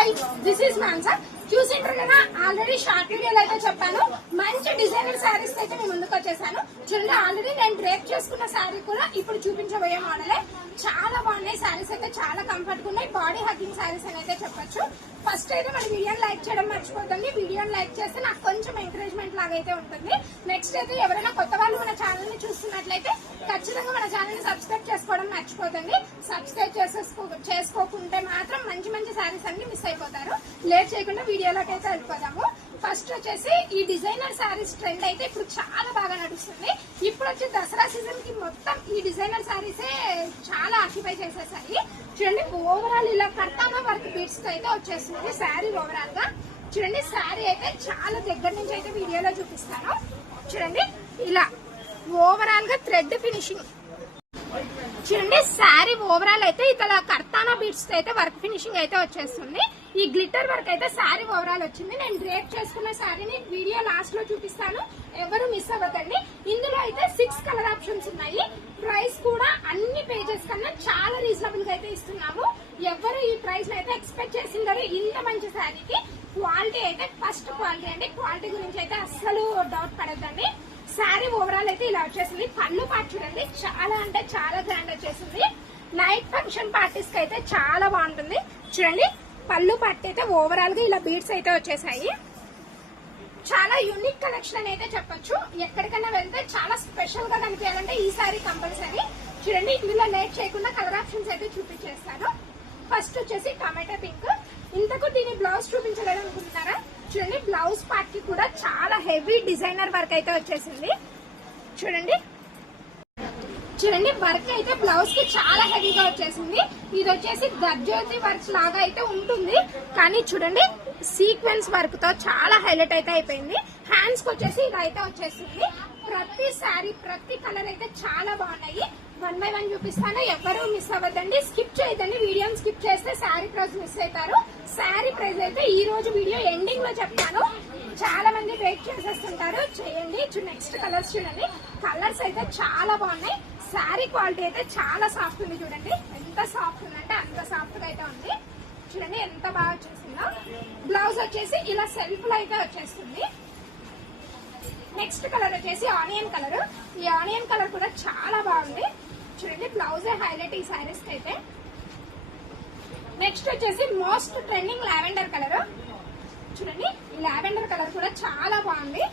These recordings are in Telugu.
Hi this is Mansa. చూసింటారు కదా, ఆల్రెడీ షార్ట్ వీడియోలో అయితే చెప్పాను. మంచి డిజైనర్ శారీస్ అయితే నేను ముందుకు వచ్చేసాను. చూడండి, ఆల్రెడీ నేను డ్రేప్ చేసుకున్న శారీ కూడా ఇప్పుడు చూపించబోయే మోడలే. చాలా బాగున్నాయి శారీస్ అయితే, చాలా కంఫర్ట్ గా ఉన్నాయి. బాడీ హగ్గింగ్ శారీస్ అని అయితే చెప్పొచ్చు. ఫస్ట్ అయితే మన వీడియోని లైక్ చేయడం మర్చిపోతుంది. వీడియోని లైక్ చేస్తే నాకు కొంచెం ఎంకరేజ్మెంట్ లాగా అయితే ఉంటుంది. నెక్స్ట్ అయితే ఎవరైనా కొత్త వాళ్ళు మన ఛానల్ ని చూస్తున్నట్లయితే ఖచ్చితంగా మన ఛానల్ ని సబ్స్క్రైబ్ చేసుకోవడం మర్చిపోతుంది. సబ్స్క్రైబ్ చేసుకోకుంటే మాత్రం మంచి మంచి శారీస్ అన్ని మిస్ అయిపోతారు. లేట్ చేయకుండా వీడియోలోకి అయితే వెళ్ళిపోదాము. ఫస్ట్ వచ్చేసి ఈ డిజైనర్ శారీస్ ట్రెండ్ అయితే ఇప్పుడు చాలా బాగా నడుస్తుంది. ఇప్పుడు వచ్చి దసరా సీజన్ కి మొత్తం ఈ డిజైనర్ శారీసే చాలా ఆక్యుపై చేసేసాయి. చూడండి, ఓవరాల్ ఇలా కర్తానా వర్క్ బీట్స్ తో అయితే వచ్చేస్తుంది శారీ ఓవరాల్ గా. చూడండి, శారీ అయితే చాలా దగ్గర నుంచి అయితే వీడియోలో చూపిస్తాను. చూడండి, ఇలా ఓవరాల్ గా థ్రెడ్ ఫినిషింగ్. చూడండి, శారీ ఓవరాల్ అయితే ఇట్లా కర్తానా బీట్స్ తో అయితే వర్క్ ఫినిషింగ్ అయితే వచ్చేస్తుంది. ఈ గ్లిటర్ వర్క్ అయితే శారీ ఓవరాల్ వచ్చింది. నేను డ్రేప్ చేసుకున్న శారీని వీడియో లాస్ట్ లో చూపిస్తాను, ఎవరు మిస్ అవ్వదండి. ఇందులో అయితే 6 కలర్ ఆప్షన్స్ ఉన్నాయి. ప్రైస్ కూడా అన్ని పేజెస్ కన్నా చాలా రీజనబుల్ గా అయితే ఇస్తున్నాము. ఎవరు ఈ ప్రైస్ అయితే ఎక్స్పెక్ట్ చేసిందరో ఇంత మంచి శారీకి. క్వాలిటీ అయితే ఫస్ట్ క్వాలిటీ అండి. క్వాలిటీ గురించి అయితే అస్సలు డౌట్ పడద్దండి. శారీ ఓవరాల్ అయితే ఇలా వచ్చేసింది. పళ్ళు పాటు చూడండి, చాలా అంటే చాలా గ్రాండ్ వచ్చేసింది. నైట్ ఫంక్షన్ పార్టీస్ కి అయితే చాలా బాగుంటుంది. చూడండి, పళ్ళు పట్టు అయితే ఓవరాల్ గా ఇలా బీడ్స్ అయితే వచ్చేసాయి. చాలా యూనిక్ కలెక్షన్ అని అయితే చెప్పొచ్చు. ఎక్కడికైనా వెళ్తే చాలా స్పెషల్ గా కనిపించాలంటే ఈ సారీ కంపల్సరీ. చూడండి, ఇందులో లేట్ చేయకుండా కలర్ ఆప్షన్స్ అయితే చూపించేస్తాను. ఫస్ట్ వచ్చేసి టమాటా పింక్. ఇంతకు దీని బ్లౌజ్ చూపించలేదు అనుకుంటున్నారా? చూడండి, బ్లౌజ్ పార్ట్ కి కూడా చాలా హెవీ డిజైనర్ వర్క్ అయితే వచ్చేసింది. చూడండి, వర్క్ అయితే బ్లౌజ్ కి చాలా హెవీగా వచ్చేసింది. ఇది వచ్చేసి గర్జోతి వర్క్స్ లాగా అయితే ఉంటుంది, కానీ చూడండి సీక్వెన్స్ వర్క్ తో చాలా హైలైట్ అయితే అయిపోయింది. హ్యాండ్స్ కి వచ్చేసి ఇలా అయితే వచ్చేసింది. ప్రతి శారీ ప్రతి కలర్ అయితే చాలా బాగున్నాయి. 1 by 1 చూపిస్తాను, ఎవరు మిస్ అవ్వద్దండి. స్కిప్ చేయదండి, వీడియోని స్కిప్ చేస్తే శారీ ప్రైస్ మిస్ అవుతారు. శారీ ప్రైస్ అయితే ఈ రోజు వీడియో ఎండింగ్ లో చెప్తాను. చాలా మంది వెయిట్ చేసేస్తుంటారు, చేయండి. నెక్స్ట్ కలర్స్ చూడండి, కలర్స్ అయితే చాలా బాగున్నాయి. శారీ క్వాలిటీ అయితే చాలా సాఫ్ట్ ఉంది. చూడండి ఎంత సాఫ్ట్ ఉందంటే అంత సాఫ్ట్ గా అయితే ఉంది. చూడండి ఎంత బాగా వచ్చేసిందో. బ్లౌజ్ వచ్చేసి ఇలా సెల్ఫ్ లో అయితే వచ్చేస్తుంది. నెక్స్ట్ కలర్ వచ్చేసి ఆనియన్ కలర్. ఈ ఆనియన్ కలర్ కూడా చాలా బాగుంది. చూడండి, బ్లౌజే హైలైట్ ఈ శారీస్ కి అయితే. నెక్స్ట్ వచ్చేసి మోస్ట్ ట్రెండింగ్ లావెండర్ కలర్. చూడండి, ఈ లావెండర్ కలర్ కూడా చాలా బాగుంది.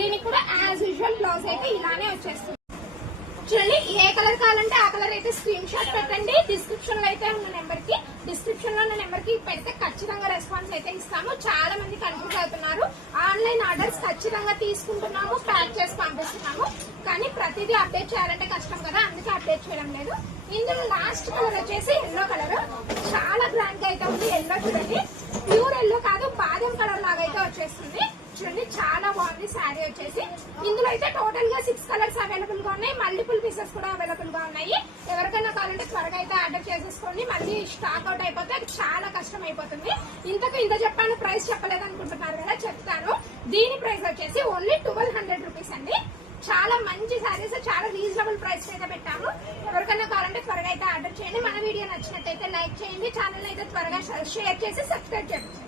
దీనికి కూడా యాజ్ యూజువల్ బ్లౌజ్ అయితే ఇలానే వచ్చేస్తుంది. చూడండి, ఏ కలర్ కావాలంటే ఆ కలర్ అయితే స్క్రీన్ షాట్ పెట్టండి. డిస్క్రిప్షన్ లో అయితే ఉన్న నెంబర్ కి పెడితే ఖచ్చితంగా రెస్పాన్స్ అయితే ఇస్తాము. చాలా మంది కన్ఫ్యూజ్ అవుతున్నారు. ఆన్లైన్ ఆర్డర్స్ ఖచ్చితంగా తీసుకుంటున్నాము, ప్యాక్ చేసి పంపిస్తున్నాము. కానీ ప్రతిదీ అప్డేట్ చేయాలంటే కష్టం కదా, అందుకే అప్డేట్ చేయడం లేదు. ఇందులో లాస్ట్ కలర్ వచ్చేసి ఎల్లో కలర్. చాలా గ్రాండ్ గా అయితే ఉంది. ఎల్లో చూడండి, ప్యూర్ ఎల్లో కాదు, బాదం కలర్ లాగా అయితే వచ్చేస్తుంది. చూడండి, చాలా బాగుంది శారీ వచ్చేసి. ఇందులో అయితే టోటల్ గా 6 కలర్స్ అవైలబుల్ గా ఉన్నాయి. మల్టిపుల్ పీసెస్ కూడా అవైలబుల్ గా ఉన్నాయి. ఎవరికైనా కావాలంటే త్వరగా అయితే ఆర్డర్ చేసేసుకోండి. మళ్ళీ స్టాక్ అవుట్ అయిపోతే అది చాలా కష్టం అయిపోతుంది. ఇంత చెప్పాను, ప్రైస్ చెప్పలేదు అనుకుంటున్నారు కదా, చెప్తాను. దీని ప్రైస్ వచ్చేసి ఓన్లీ 1200 రూపీస్ అండి. చాలా మంచి శారీస్, చాలా రీజనబుల్ ప్రైస్ అయితే పెట్టాము. ఎవరికైనా కావాలంటే త్వరగా అయితే ఆర్డర్ చేయండి. మన వీడియో నచ్చినట్టయితే లైక్ చేయండి, ఛానల్ అయితే త్వరగా షేర్ చేసి సబ్స్క్రైబ్ చేయండి.